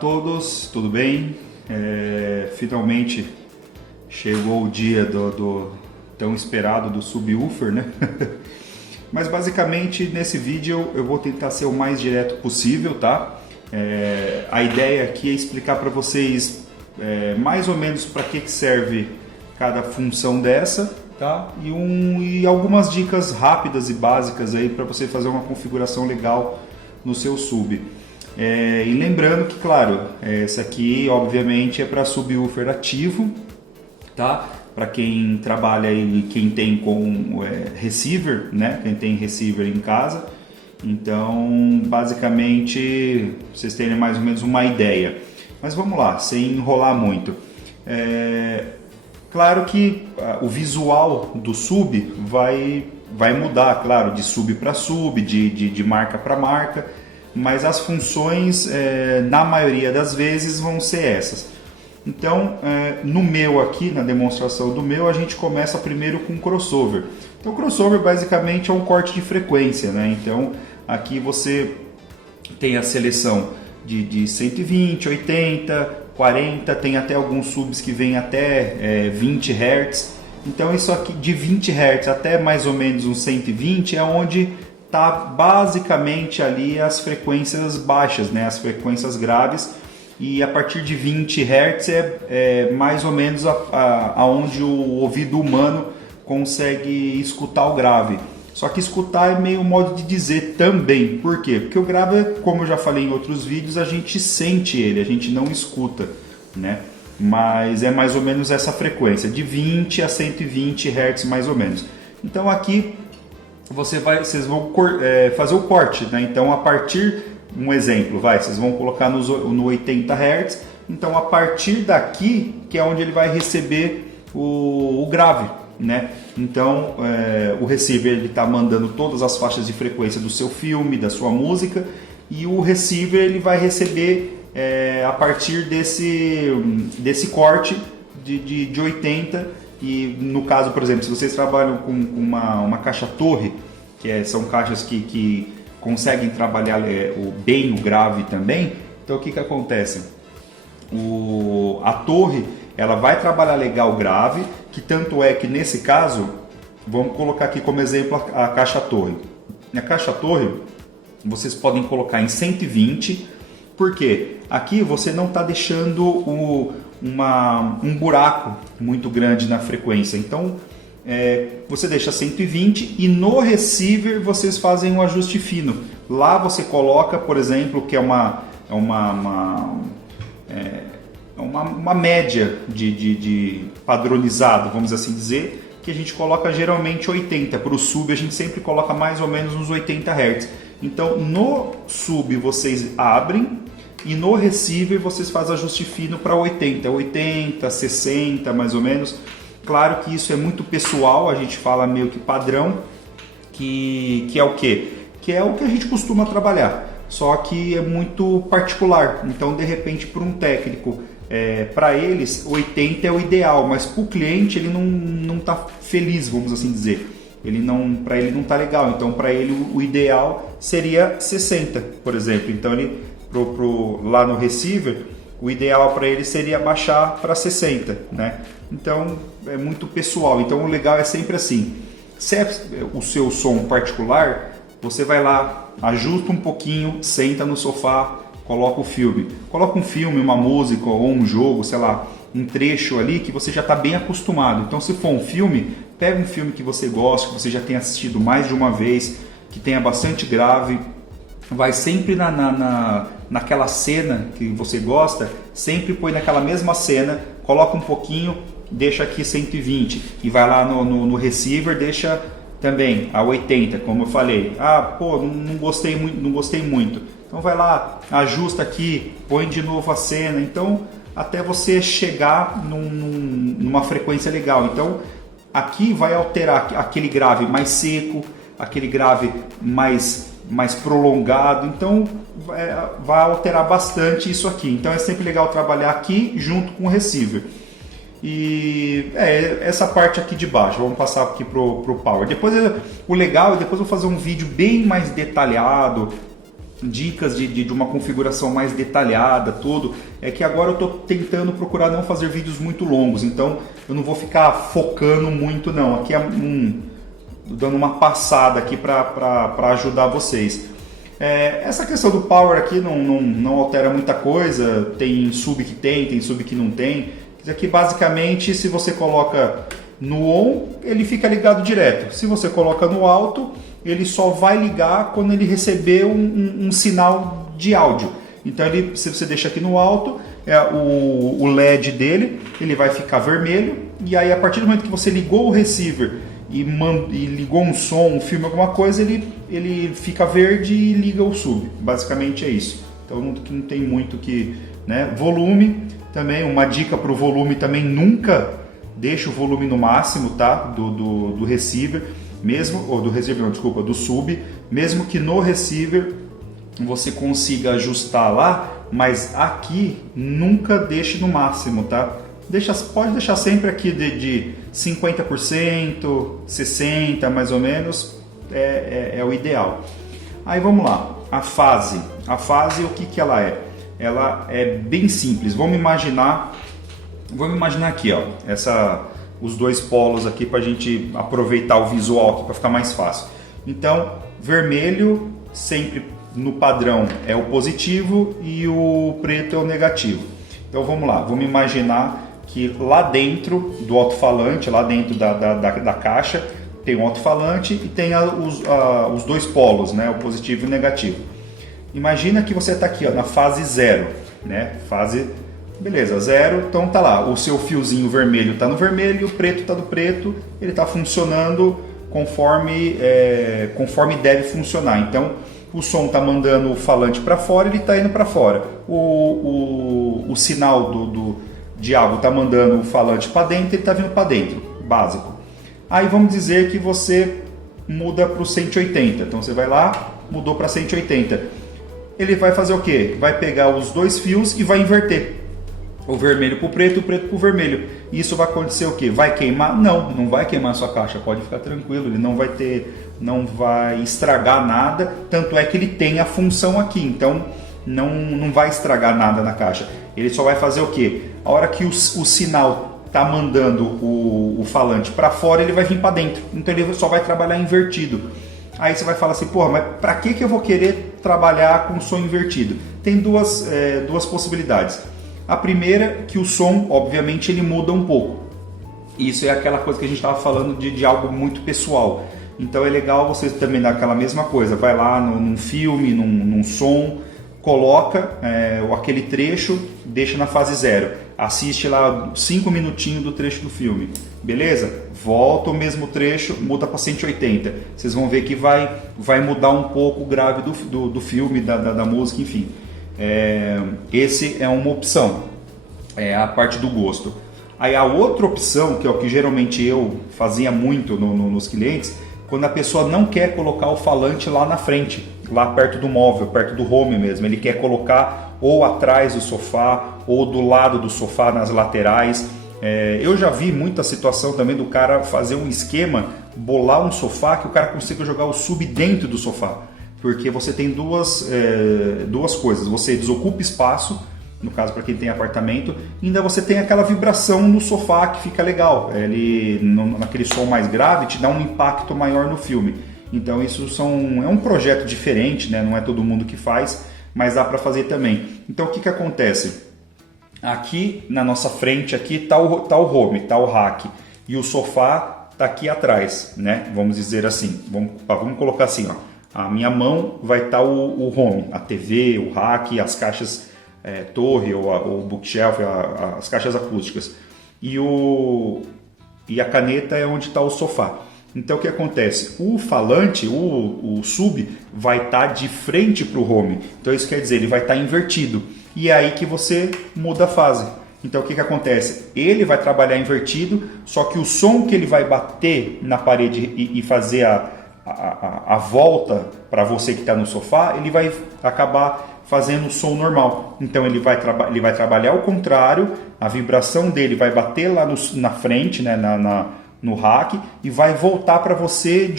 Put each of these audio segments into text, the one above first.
todos, tudo bem? Finalmente chegou o dia do tão esperado do subwoofer, né? Mas basicamente nesse vídeo eu vou tentar ser o mais direto possível, tá? A ideia aqui é explicar para vocês mais ou menos para que serve cada função dessa, tá? E algumas dicas rápidas e básicas aí para você fazer uma configuração legal no seu sub. E lembrando que, claro, essa aqui obviamente é para subwoofer ativo, tá? Para quem trabalha e quem tem com receiver, né? Quem tem receiver em casa. Então, basicamente, vocês terem mais ou menos uma ideia. Mas vamos lá, sem enrolar muito. Claro que o visual do sub vai mudar, claro, de sub para sub, de marca para marca, mas as funções, na maioria das vezes, vão ser essas. Então, no meu aqui, na demonstração do meu, a gente começa primeiro com crossover. Então, crossover basicamente é um corte de frequência, né? Então, aqui você tem a seleção de 120, 80, 40, tem até alguns subs que vêm até 20 Hz. Então, isso aqui de 20 Hz até mais ou menos uns 120 é onde está basicamente ali as frequências baixas, né? As frequências graves. E a partir de 20 Hz é mais ou menos aonde o ouvido humano consegue escutar o grave. Só que escutar é meio modo de dizer também. Por quê? Porque o grave, como eu já falei em outros vídeos, a gente sente ele, a gente não escuta, né? Mas é mais ou menos essa frequência, de 20 a 120 Hz mais ou menos. Então aqui vocês vão fazer o corte, né? Então a partir, um exemplo, vocês vão colocar no 80 Hz, então a partir daqui que é onde ele vai receber o grave, né? Então o receiver ele está mandando todas as faixas de frequência do seu filme, da sua música, e o receiver ele vai receber a partir desse corte de 80. E no caso, por exemplo, se vocês trabalham com uma caixa torre, são caixas que conseguem trabalhar bem o grave também, então o que acontece? A torre ela vai trabalhar legal o grave, que tanto é que nesse caso, vamos colocar aqui como exemplo a caixa torre. Na caixa torre, vocês podem colocar em 120, porque aqui você não está deixando um buraco muito grande na frequência. Então, você deixa 120 e no receiver vocês fazem um ajuste fino. Lá você coloca, por exemplo, que é uma média de padronizado, vamos assim dizer, que a gente coloca geralmente 80. Para o sub a gente sempre coloca mais ou menos uns 80 Hz. Então no sub vocês abrem e no receiver vocês fazem ajuste fino para 80, 60 mais ou menos. Claro que isso é muito pessoal, a gente fala meio que padrão, que é o quê? Que é o que a gente costuma trabalhar, só que é muito particular. Então de repente para um técnico, para eles 80 é o ideal, mas para o cliente ele não está feliz, vamos assim dizer. Para ele não está legal, então para ele o ideal seria 60, por exemplo. Então ele lá no receiver, o ideal para ele seria baixar para 60, né? Então é muito pessoal. Então o legal é sempre assim. Se é o seu som particular, você vai lá, ajusta um pouquinho, senta no sofá, coloca o filme. Coloca um filme, uma música ou um jogo, sei lá, um trecho ali que você já está bem acostumado. Então se for um filme, pega um filme que você gosta, que você já tenha assistido mais de uma vez, que tenha bastante grave. Vai sempre naquela cena que você gosta, sempre põe naquela mesma cena, coloca um pouquinho, deixa aqui 120 e vai lá no receiver, deixa também a 80, como eu falei. Não gostei muito. Então vai lá, ajusta aqui, põe de novo a cena. Então até você chegar numa frequência legal. Então aqui vai alterar aquele grave mais seco, aquele grave mais prolongado, então vai alterar bastante isso aqui. Então é sempre legal trabalhar aqui junto com o receiver. E essa parte aqui de baixo, vamos passar aqui pro power. Depois o legal é depois eu vou fazer um vídeo bem mais detalhado dicas de uma configuração mais detalhada, tudo. É que agora eu estou tentando procurar não fazer vídeos muito longos, então eu não vou ficar focando muito não. Aqui é dando uma passada aqui para ajudar vocês. Essa questão do power aqui não altera muita coisa, tem sub que tem sub que não tem. Isso aqui basicamente, se você coloca no on, ele fica ligado direto. Se você coloca no alto, ele só vai ligar quando ele receber um sinal de áudio. Então, se você deixa aqui no alto, o LED dele ele vai ficar vermelho. E aí, a partir do momento que você ligou o receiver e ligou um som, um filme, alguma coisa, ele fica verde e liga o sub. Basicamente é isso. Então, não tem muito que... né? Volume, também, uma dica para o volume também, nunca deixa o volume no máximo, tá? Do receiver, do sub, mesmo que no receiver você consiga ajustar lá, mas aqui nunca deixe no máximo, tá? Pode deixar sempre aqui de 50%, 60% mais ou menos, é o ideal. Aí vamos lá, a fase, o que ela é? Ela é bem simples, vamos imaginar aqui, ó, os dois polos aqui para a gente aproveitar o visual aqui para ficar mais fácil. Então, vermelho sempre no padrão é o positivo e o preto é o negativo. Então vamos lá, vamos imaginar que lá dentro do alto-falante, lá dentro da caixa, tem um alto-falante e tem os dois polos, né, o positivo e o negativo. Imagina que você está aqui, ó, na fase 0, né? Beleza, 0, então tá lá, o seu fiozinho vermelho está no vermelho, o preto está no preto, ele está funcionando conforme deve funcionar. Então, o som está mandando o falante para fora, ele está indo para fora. O sinal de áudio está mandando o falante para dentro, ele está vindo para dentro, básico. Aí vamos dizer que você muda para o 180, então você vai lá, mudou para 180. Ele vai fazer o quê? Vai pegar os dois fios e vai inverter. O vermelho para o preto para o vermelho. Isso vai acontecer o quê? Vai queimar? Não vai queimar a sua caixa, pode ficar tranquilo, ele não vai estragar nada, tanto é que ele tem a função aqui, então não vai estragar nada na caixa. Ele só vai fazer o quê? A hora que o sinal está mandando o falante para fora, ele vai vir para dentro, então ele só vai trabalhar invertido. Aí você vai falar assim, porra, mas para que eu vou querer trabalhar com som invertido? Tem duas possibilidades. A primeira, que o som, obviamente, ele muda um pouco. Isso é aquela coisa que a gente estava falando de algo muito pessoal. Então é legal você também dar aquela mesma coisa. Vai lá num filme, num som, coloca aquele trecho, deixa na fase 0. Assiste lá 5 minutinhos do trecho do filme. Beleza? Volta o mesmo trecho, muda para 180. Vocês vão ver que vai mudar um pouco o grave do filme, da música, enfim. Esse é uma opção, é a parte do gosto. Aí a outra opção, que é o que geralmente eu fazia muito nos clientes, quando a pessoa não quer colocar o falante lá na frente, lá perto do móvel, perto do home mesmo, ele quer colocar ou atrás do sofá ou do lado do sofá, nas laterais. Eu já vi muita situação também do cara fazer um esquema, bolar um sofá que o cara consiga jogar o sub dentro do sofá. Porque você tem duas coisas, você desocupa espaço, no caso para quem tem apartamento, e ainda você tem aquela vibração no sofá que fica legal, naquele som mais grave te dá um impacto maior no filme. Então isso é um projeto diferente, né? Não é todo mundo que faz, mas dá para fazer também. Então o que acontece? Aqui na nossa frente aqui tá o home, tá o rack, e o sofá tá aqui atrás, né? Vamos dizer assim, vamos colocar assim, ó. A minha mão vai estar o home, a TV, o rack, as caixas torre ou o bookshelf, as caixas acústicas. E a caneta é onde está o sofá. Então o que acontece? O falante, o sub, vai estar de frente para o home. Então isso quer dizer, ele vai estar invertido. E é aí que você muda a fase. Então o que acontece? Ele vai trabalhar invertido, só que o som que ele vai bater na parede e fazer a volta para você que está no sofá, ele vai acabar fazendo o som normal. Então ele vai trabalhar ao contrário, a vibração dele vai bater lá na frente, né, no rack, e vai voltar para você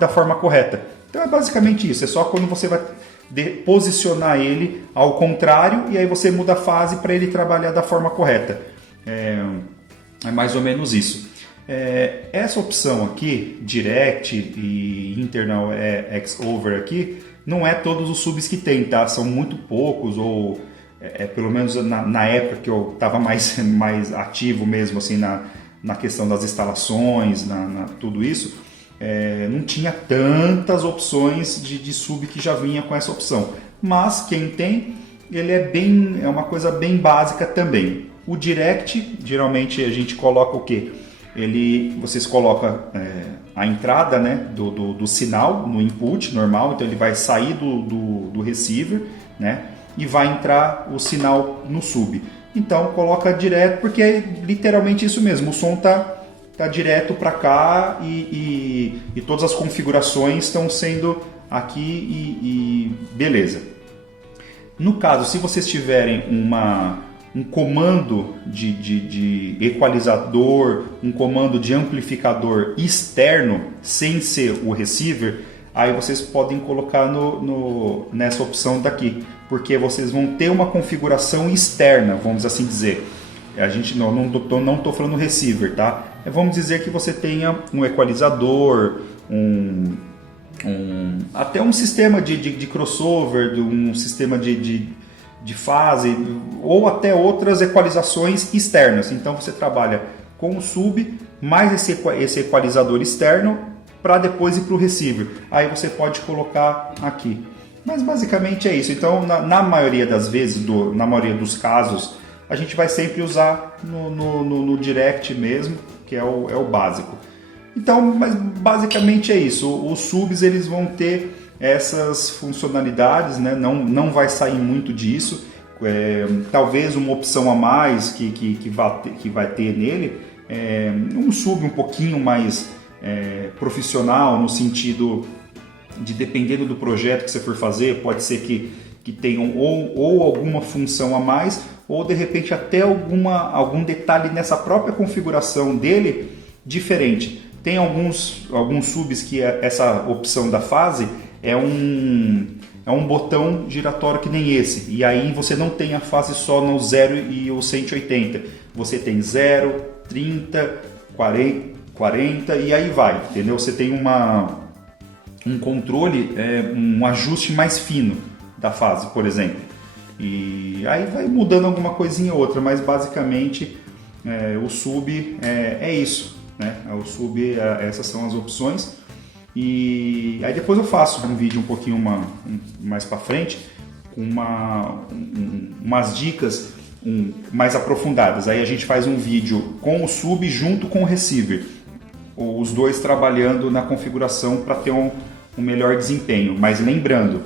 da forma correta. Então é basicamente isso, é só quando você posicionar ele ao contrário e aí você muda a fase para ele trabalhar da forma correta. É mais ou menos isso. Essa opção aqui, Direct e Internal X-Over aqui, não é todos os subs que tem, tá? São muito poucos, ou pelo menos na época que eu estava mais ativo mesmo assim na questão das instalações, tudo isso, não tinha tantas opções de sub que já vinha com essa opção. Mas quem tem, ele é uma coisa bem básica também. O Direct, geralmente a gente coloca o quê? Vocês colocam a entrada, né, do sinal no input normal, então ele vai sair do receiver, né, e vai entrar o sinal no sub. Então coloca direto, porque é literalmente isso mesmo, o som tá direto para cá e todas as configurações estão sendo aqui e beleza. No caso, se vocês tiverem um comando de equalizador, um comando de amplificador externo, sem ser o receiver, aí vocês podem colocar nessa opção daqui, porque vocês vão ter uma configuração externa, vamos assim dizer. A gente não estou falando receiver, tá? Vamos dizer que você tenha um equalizador, até um sistema de crossover, um sistema de fase, ou até outras equalizações externas. Então você trabalha com o sub, mais esse equalizador externo, para depois ir para o receiver. Aí você pode colocar aqui. Mas basicamente é isso. Então na maioria das vezes, na maioria dos casos, a gente vai sempre usar no Direct mesmo, que é o básico. Então, mas basicamente é isso. Os subs eles vão ter essas funcionalidades, né? Não vai sair muito disso. Talvez uma opção a mais que vai ter nele, um sub um pouquinho mais profissional, no sentido de, dependendo do projeto que você for fazer, pode ser que tenham ou alguma função a mais, ou de repente até algum detalhe nessa própria configuração dele diferente. Tem alguns subs que essa opção da fase é um botão giratório que nem esse, e aí você não tem a fase só no 0 e o 180, você tem 0, 30, 40 e aí vai, entendeu? Você tem um controle, um ajuste mais fino da fase, por exemplo, e aí vai mudando alguma coisinha ou outra, mas basicamente o sub é isso, né? O sub, essas são as opções. E aí depois eu faço um vídeo um pouquinho mais para frente com umas dicas mais aprofundadas. Aí a gente faz um vídeo com o sub junto com o receiver, os dois trabalhando na configuração para ter um melhor desempenho. Mas lembrando,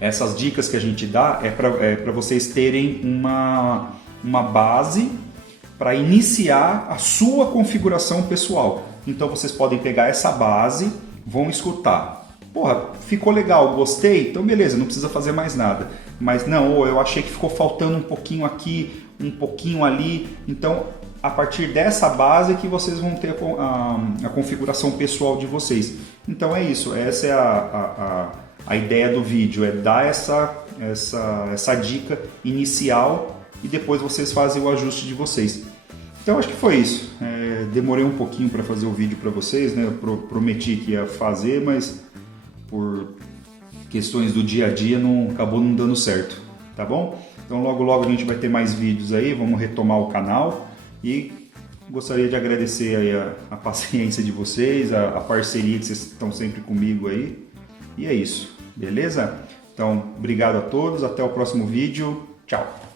essas dicas que a gente dá é para vocês terem uma base para iniciar a sua configuração pessoal. Então vocês podem pegar essa base, vão escutar. Porra, ficou legal, gostei? Então beleza, não precisa fazer mais nada. Mas não, eu achei que ficou faltando um pouquinho aqui, um pouquinho ali. Então, a partir dessa base que vocês vão ter a configuração pessoal de vocês. Então é isso, essa é a ideia do vídeo, é dar essa dica inicial e depois vocês fazem o ajuste de vocês. Então acho que foi isso. Demorei um pouquinho para fazer o vídeo para vocês, né? Eu prometi que ia fazer, mas por questões do dia a dia acabou não dando certo, tá bom? Então logo a gente vai ter mais vídeos aí, vamos retomar o canal e gostaria de agradecer aí a paciência de vocês, a parceria que vocês estão sempre comigo aí. E é isso, beleza? Então obrigado a todos, até o próximo vídeo, tchau!